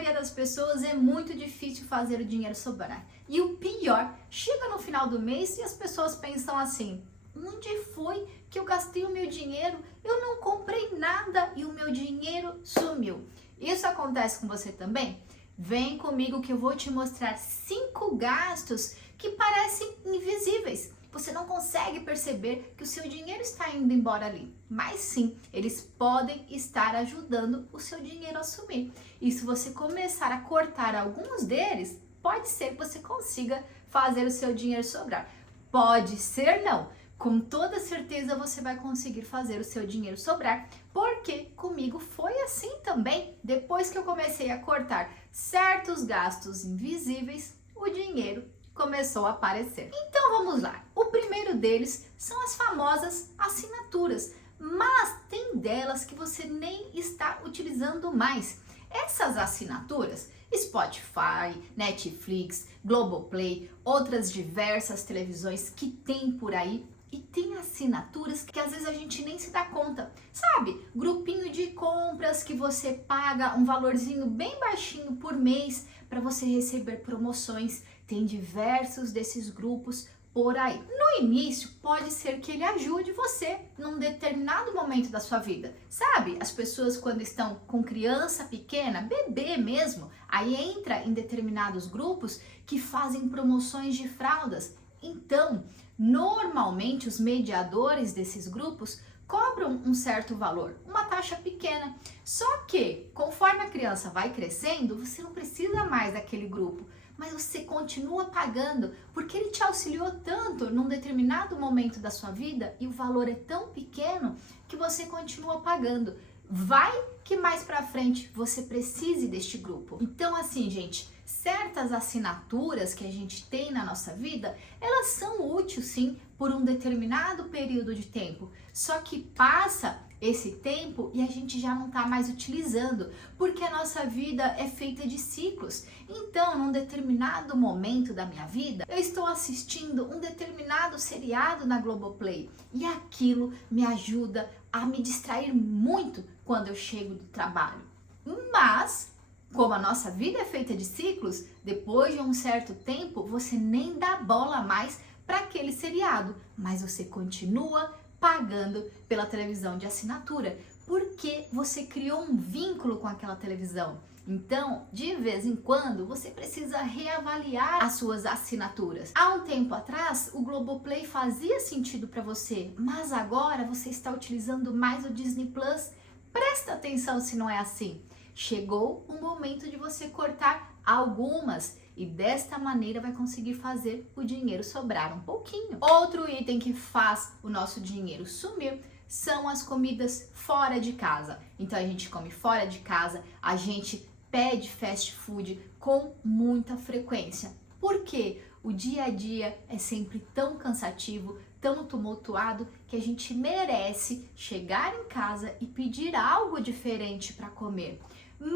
maioria das pessoas é muito difícil fazer o dinheiro sobrar. E o pior, chega no final do mês e as pessoas pensam assim: onde foi que eu gastei o meu dinheiro? Eu não comprei nada e o meu dinheiro sumiu. Isso acontece com você também? Vem comigo que eu vou te mostrar 5 gastos que parecem invisíveis. Você não consegue perceber que o seu dinheiro está indo embora ali, mas sim, eles podem estar ajudando o seu dinheiro a sumir. E se você começar a cortar alguns deles, pode ser que você consiga fazer o seu dinheiro sobrar. Pode ser não. Com toda certeza você vai conseguir fazer o seu dinheiro sobrar, porque comigo foi assim também. Depois que eu comecei a cortar certos gastos invisíveis, o dinheiro começou a aparecer. Então vamos lá. O primeiro deles são as famosas assinaturas, mas tem delas que você nem está utilizando mais. Essas assinaturas, Spotify, Netflix, Globoplay, outras diversas televisões que tem por aí. E tem assinaturas que às vezes a gente nem se dá conta, sabe? Grupinho de compras que você paga um valorzinho bem baixinho por mês para você receber promoções. Tem diversos desses grupos por aí. No início, pode ser que ele ajude você num determinado momento da sua vida. Sabe? As pessoas quando estão com criança pequena, bebê mesmo, aí entra em determinados grupos que fazem promoções de fraldas. Então, normalmente os mediadores desses grupos cobram um certo valor, uma taxa pequena. Só que, conforme a criança vai crescendo, você não precisa mais daquele grupo, mas você continua pagando porque ele te auxiliou tanto num determinado momento da sua vida e o valor é tão pequeno que você continua pagando. Vai que mais pra frente você precise deste grupo. Então assim, gente, certas assinaturas que a gente tem na nossa vida, elas são úteis sim por um determinado período de tempo. Só que passa esse tempo e a gente já não está mais utilizando, porque a nossa vida é feita de ciclos. Então, num determinado momento da minha vida, eu estou assistindo um determinado seriado na Globoplay e aquilo me ajuda a me distrair muito quando eu chego do trabalho. Mas, como a nossa vida é feita de ciclos, depois de um certo tempo, você nem dá bola mais para aquele seriado, mas você continua pagando pela televisão de assinatura, porque você criou um vínculo com aquela televisão. Então, de vez em quando, você precisa reavaliar as suas assinaturas. Há um tempo atrás, o Globoplay fazia sentido para você, mas agora você está utilizando mais o Disney Plus. Presta atenção se não é assim. Chegou o momento de você cortar algumas e desta maneira vai conseguir fazer o dinheiro sobrar um pouquinho. Outro item que faz o nosso dinheiro sumir são as comidas fora de casa. Então a gente come fora de casa, a gente pede fast food com muita frequência. Por quê? O dia a dia é sempre tão cansativo, tão tumultuado, que a gente merece chegar em casa e pedir algo diferente para comer.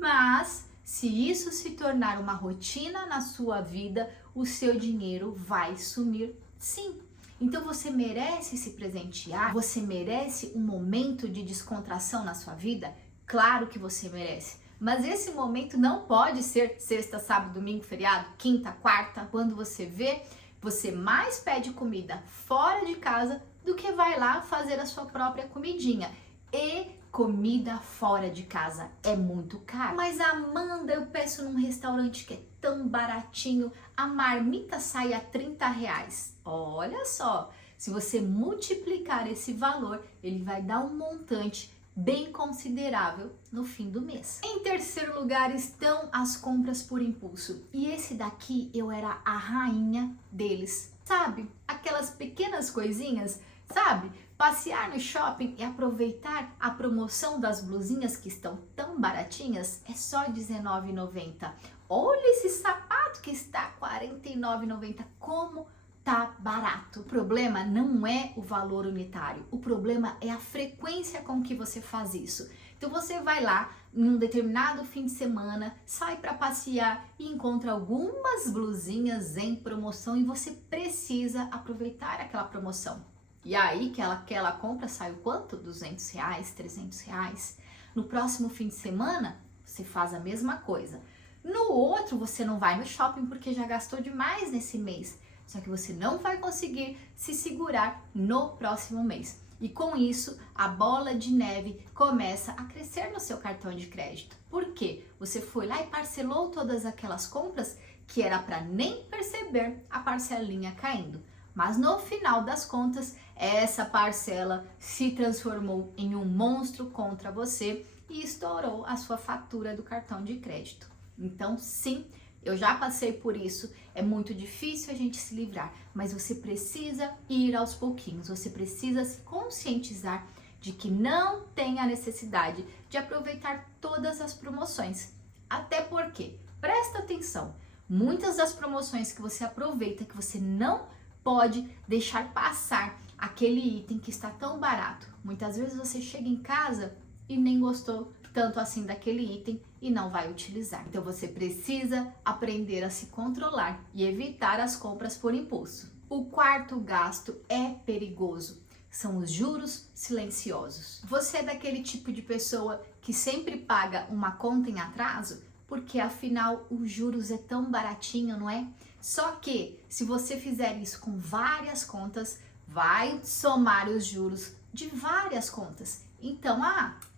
Mas se isso se tornar uma rotina na sua vida, o seu dinheiro vai sumir sim. Então você merece se presentear, você merece um momento de descontração na sua vida? Claro que você merece. Mas esse momento não pode ser sexta, sábado, domingo, feriado, quinta, quarta. Quando você vê, você mais pede comida fora de casa do que vai lá fazer a sua própria comidinha. E comida fora de casa é muito caro. Mas Amanda, eu peço num restaurante que é tão baratinho, a marmita sai a R$30. Olha só, se você multiplicar esse valor, ele vai dar um montante bem considerável no fim do mês. Em terceiro lugar estão as compras por impulso. E esse daqui eu era a rainha deles. Sabe? Aquelas pequenas coisinhas, sabe? Passear no shopping e aproveitar a promoção das blusinhas que estão tão baratinhas é só R$19,90. Olha esse sapato que está R$49,90. Como tá barato. O problema não é o valor unitário, o problema é a frequência com que você faz isso. Então você vai lá num determinado fim de semana, sai para passear e encontra algumas blusinhas em promoção e você precisa aproveitar aquela promoção. E aí que aquela compra sai o quanto? R$200, R$300. No próximo fim de semana, você faz a mesma coisa. No outro, você não vai no shopping porque já gastou demais nesse mês. Só que você não vai conseguir se segurar no próximo mês. E com isso, a bola de neve começa a crescer no seu cartão de crédito. Por quê? Você foi lá e parcelou todas aquelas compras que era para nem perceber a parcelinha caindo. Mas no final das contas, essa parcela se transformou em um monstro contra você e estourou a sua fatura do cartão de crédito. Então, sim, eu já passei por isso, é muito difícil a gente se livrar, mas você precisa ir aos pouquinhos, você precisa se conscientizar de que não tem a necessidade de aproveitar todas as promoções. Até porque, presta atenção, muitas das promoções que você aproveita, que você não pode deixar passar aquele item que está tão barato. Muitas vezes você chega em casa e nem gostou tanto assim daquele item e não vai utilizar. Então você precisa aprender a se controlar e evitar as compras por impulso. O quarto gasto é perigoso. São os juros silenciosos. Você é daquele tipo de pessoa que sempre paga uma conta em atraso? Porque afinal os juros é tão baratinho, não é? Só que se você fizer isso com várias contas, vai somar os juros de várias contas. Então,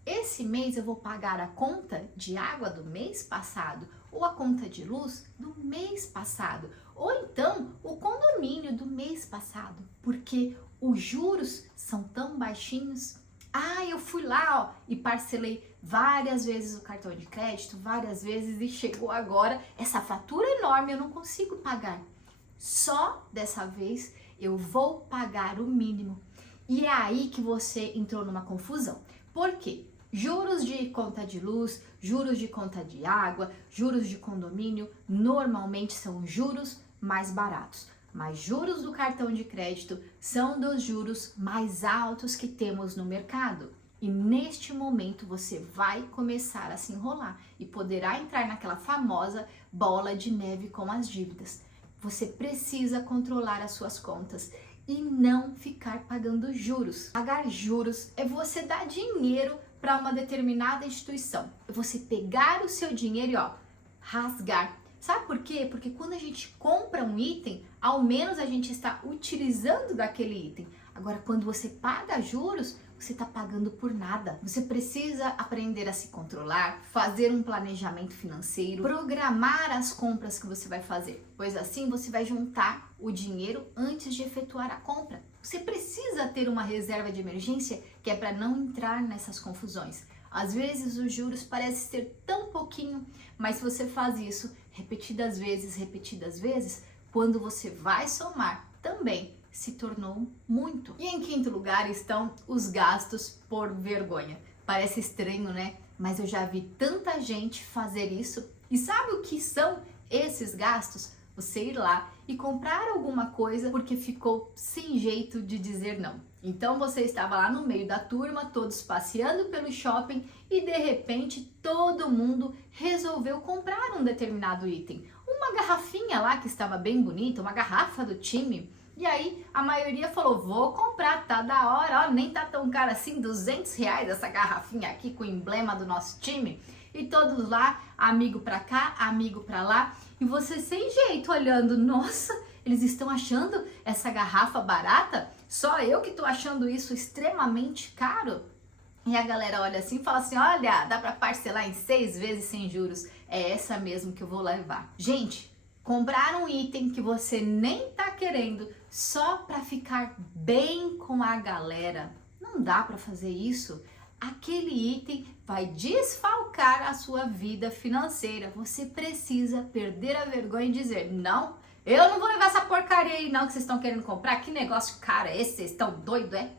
esse mês eu vou pagar a conta de água do mês passado, ou a conta de luz do mês passado, ou então o condomínio do mês passado, porque os juros são tão baixinhos. Eu fui lá, e parcelei várias vezes o cartão de crédito, várias vezes, e chegou agora essa fatura enorme, eu não consigo pagar. Só dessa vez eu vou pagar o mínimo. E é aí que você entrou numa confusão. Por quê? Juros de conta de luz, juros de conta de água, juros de condomínio, normalmente são juros mais baratos. Mas juros do cartão de crédito são dos juros mais altos que temos no mercado. E neste momento você vai começar a se enrolar e poderá entrar naquela famosa bola de neve com as dívidas. Você precisa controlar as suas contas e não ficar pagando juros. Pagar juros é você dar dinheiro para uma determinada instituição. É você pegar o seu dinheiro e rasgar. Sabe por quê? Porque quando a gente compra um item, ao menos a gente está utilizando daquele item. Agora, quando você paga juros, você está pagando por nada. Você precisa aprender a se controlar, fazer um planejamento financeiro, programar as compras que você vai fazer, pois assim você vai juntar o dinheiro antes de efetuar a compra. Você precisa ter uma reserva de emergência que é para não entrar nessas confusões. Às vezes os juros parecem ser tão pouquinho, mas se você faz isso repetidas vezes, quando você vai somar também se tornou muito. E em quinto lugar estão os gastos por vergonha. Parece estranho, né? Mas eu já vi tanta gente fazer isso. E sabe o que são esses gastos? Você ir lá e comprar alguma coisa porque ficou sem jeito de dizer não. Então você estava lá no meio da turma, todos passeando pelo shopping e de repente todo mundo resolveu comprar um determinado item. Uma garrafinha lá que estava bem bonita, uma garrafa do time. E aí a maioria falou, vou comprar, tá da hora, nem tá tão caro assim, R$200 essa garrafinha aqui com o emblema do nosso time. E todos lá, amigo pra cá, amigo pra lá, e você sem jeito olhando, nossa, eles estão achando essa garrafa barata? Só eu que tô achando isso extremamente caro? E a galera olha assim e fala assim, olha, dá pra parcelar em 6 vezes sem juros, é essa mesmo que eu vou levar. Gente, comprar um item que você nem tá querendo só para ficar bem com a galera, não dá para fazer isso. Aquele item vai desfalcar a sua vida financeira. Você precisa perder a vergonha e dizer, não, eu não vou levar essa porcaria aí não que vocês estão querendo comprar. Que negócio caro é esse? Vocês estão doidos, é?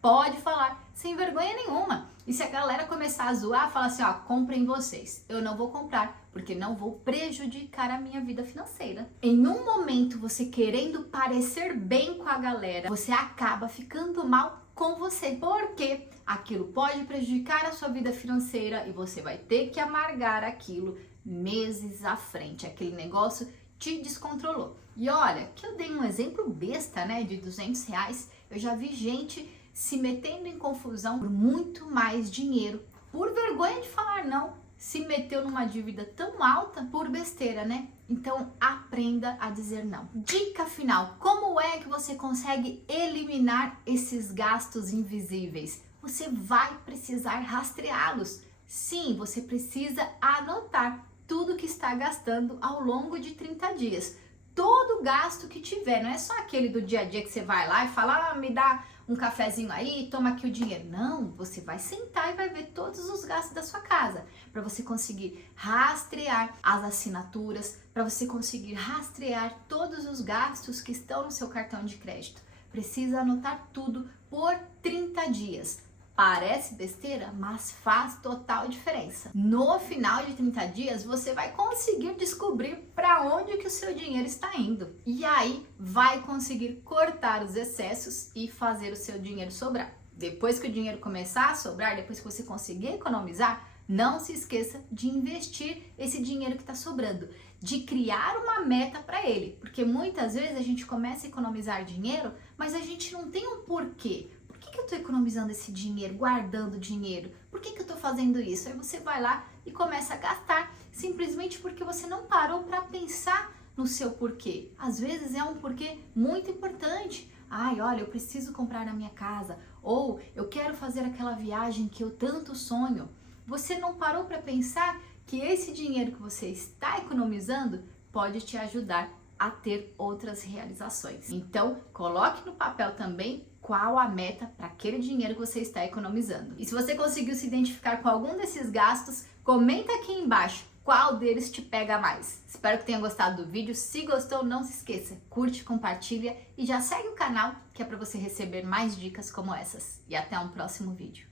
Pode falar, sem vergonha nenhuma. E se a galera começar a zoar, fala assim, comprem vocês. Eu não vou comprar, porque não vou prejudicar a minha vida financeira. Em um momento, você querendo parecer bem com a galera, você acaba ficando mal com você. Porque aquilo pode prejudicar a sua vida financeira e você vai ter que amargar aquilo meses à frente. Aquele negócio te descontrolou. E olha, que eu dei um exemplo besta, né, de R$200. Eu já vi gente se metendo em confusão por muito mais dinheiro, por vergonha de falar não, se meteu numa dívida tão alta por besteira, né? Então aprenda a dizer não. Dica final: como é que você consegue eliminar esses gastos invisíveis? Você vai precisar rastreá-los. Sim, você precisa anotar tudo que está gastando ao longo de 30 dias. Todo gasto que tiver, não é só aquele do dia a dia que você vai lá e fala, me dá um cafezinho aí, toma aqui o dinheiro. Não, você vai sentar e vai ver todos os gastos da sua casa, para você conseguir rastrear as assinaturas, para você conseguir rastrear todos os gastos que estão no seu cartão de crédito. Precisa anotar tudo por 30 dias. Parece besteira, mas faz total diferença. No final de 30 dias, você vai conseguir descobrir para onde que o seu dinheiro está indo. E aí, vai conseguir cortar os excessos e fazer o seu dinheiro sobrar. Depois que o dinheiro começar a sobrar, depois que você conseguir economizar, não se esqueça de investir esse dinheiro que está sobrando, de criar uma meta para ele. Porque muitas vezes a gente começa a economizar dinheiro, mas a gente não tem um porquê. Por que eu estou economizando esse dinheiro, guardando dinheiro? Por que eu estou fazendo isso? Aí você vai lá e começa a gastar, simplesmente porque você não parou para pensar no seu porquê. Às vezes é um porquê muito importante. Ai, olha, eu preciso comprar na minha casa. Ou eu quero fazer aquela viagem que eu tanto sonho. Você não parou para pensar que esse dinheiro que você está economizando pode te ajudar a ter outras realizações. Então, coloque no papel também qual a meta para aquele dinheiro que você está economizando. E se você conseguiu se identificar com algum desses gastos, comenta aqui embaixo qual deles te pega mais. Espero que tenha gostado do vídeo. Se gostou, não se esqueça, curte, compartilha e já segue o canal, que é para você receber mais dicas como essas. E até um próximo vídeo.